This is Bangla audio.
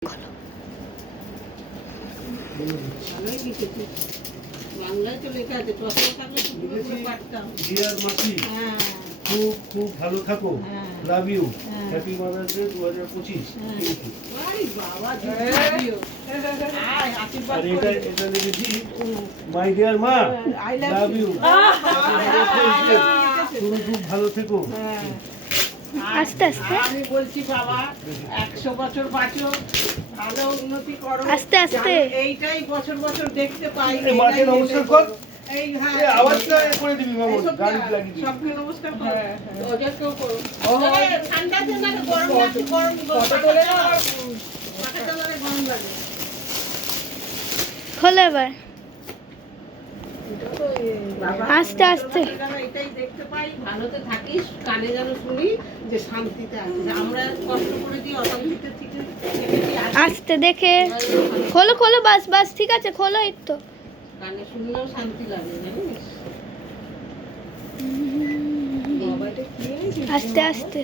খুব খুব ভালো থাকো, love you, happy mother's day 2025। আর এটা লিখেছি, মাই ডিয়ার মা, লাভ ইউ, তুমি খুব ভালো থেকো। আস্তে আস্তে আমি বলছি বাবা 100 বছর বাঁচো, ভালো উন্নতি করো, আস্তে আস্তে এইটাই বছর বছর দেখতে পাই। মাকে নমস্কার কর, এই হ্যাঁ আওয়াজটা করে দিবি মামা, গান লাগিয়ে দিবি। সবকে নমস্কার করো, ওদেরকেও করো। ঠান্ডাতে না গরম লাগছে, গরম ফটো তোলে না, মাথা তোলে গরম লাগে। খোলো এবার আস্তে আস্তে। এটাই দেখতে পাই, ভালোতে থাকিস, কানে যেন শুনি যে শান্তিতে আছিস। আমরা কষ্ট করে দিই, অশান্তিতে থেকে আস্তে দেখে খোলো খোলো, বাস বাস ঠিক আছে, খোলো। এই তো কানে শুনলেও শান্তি লাগে, জানিস। আস্তে আস্তে।